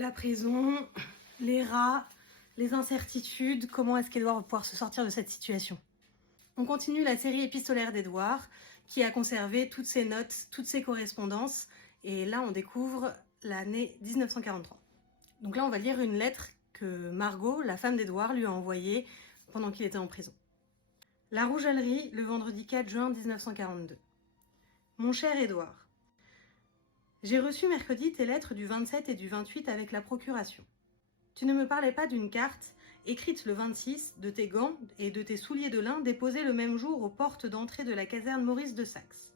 La prison, les rats, les incertitudes, comment est-ce qu'Edouard va pouvoir se sortir de cette situation? On continue la série épistolaire d'Edouard, qui a conservé toutes ses notes, toutes ses correspondances, et là on découvre l'année 1943. Donc là on va lire une lettre que Margot, la femme d'Edouard, lui a envoyée pendant qu'il était en prison. La Rougellerie, le vendredi 4 juin 1942. Mon cher Édouard, j'ai reçu mercredi tes lettres du 27 et du 28 avec la procuration. Tu ne me parlais pas d'une carte, écrite le 26, de tes gants et de tes souliers de lin déposés le même jour aux portes d'entrée de la caserne Maurice de Saxe.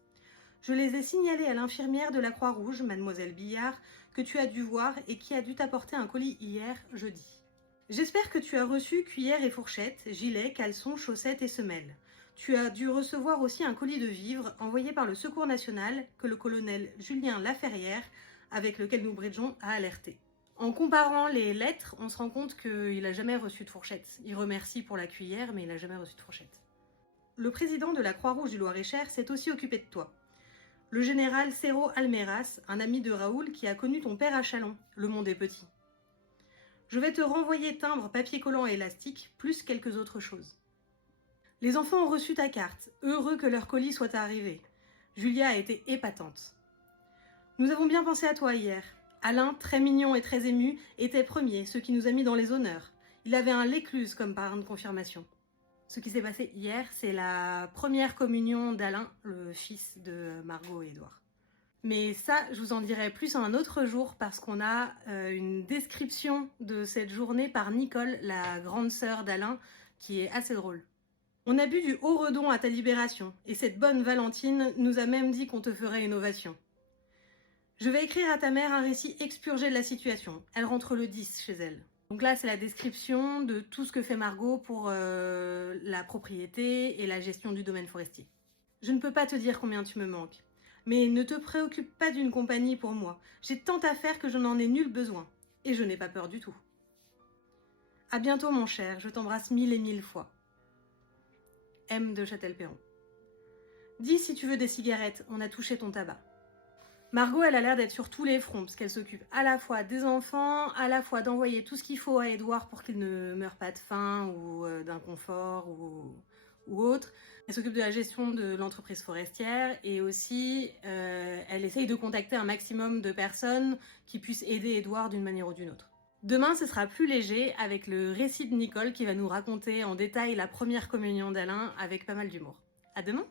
Je les ai signalés à l'infirmière de la Croix-Rouge, mademoiselle Billard, que tu as dû voir et qui a dû t'apporter un colis hier, jeudi. J'espère que tu as reçu cuillères et fourchettes, gilets, caleçons, chaussettes et semelles. Tu as dû recevoir aussi un colis de vivres envoyé par le Secours national que le colonel Julien Laferrière, avec lequel nous bridgeons, a alerté. En comparant les lettres, on se rend compte qu'il n'a jamais reçu de fourchette. Il remercie pour la cuillère, mais il n'a jamais reçu de fourchette. Le président de la Croix-Rouge du Loir-et-Cher s'est aussi occupé de toi. Le général Cerro Almeras, un ami de Raoul qui a connu ton père à Châlons. Le monde est petit. Je vais te renvoyer timbres, papier collant et élastique, plus quelques autres choses. Les enfants ont reçu ta carte, heureux que leur colis soit arrivé. Julia a été épatante. Nous avons bien pensé à toi hier. Alain, très mignon et très ému, était premier, ce qui nous a mis dans les honneurs. Il avait un Lécluse comme parrain de confirmation. Ce qui s'est passé hier, c'est la première communion d'Alain, le fils de Margot et Édouard. Mais ça, je vous en dirai plus un autre jour parce qu'on a une description de cette journée par Nicole, la grande sœur d'Alain, qui est assez drôle. On a bu du haut redon à ta libération, et cette bonne Valentine nous a même dit qu'on te ferait une ovation. Je vais écrire à ta mère un récit expurgé de la situation. Elle rentre le 10 chez elle. Donc là, c'est la description de tout ce que fait Margot pour la propriété et la gestion du domaine forestier. Je ne peux pas te dire combien tu me manques. Mais ne te préoccupe pas d'une compagnie pour moi. J'ai tant à faire que je n'en ai nul besoin. Et je n'ai pas peur du tout. À bientôt mon cher, je t'embrasse 1000 et 1000 fois. M de Châtel-Perron. Dis si tu veux des cigarettes, on a touché ton tabac. Margot, elle a l'air d'être sur tous les fronts, parce qu'elle s'occupe à la fois des enfants, à la fois d'envoyer tout ce qu'il faut à Édouard pour qu'il ne meure pas de faim ou d'inconfort ou autre. Elle s'occupe de la gestion de l'entreprise forestière et aussi elle essaye de contacter un maximum de personnes qui puissent aider Édouard d'une manière ou d'une autre. Demain, ce sera plus léger avec le récit de Nicole qui va nous raconter en détail la première communion d'Alain avec pas mal d'humour. À demain!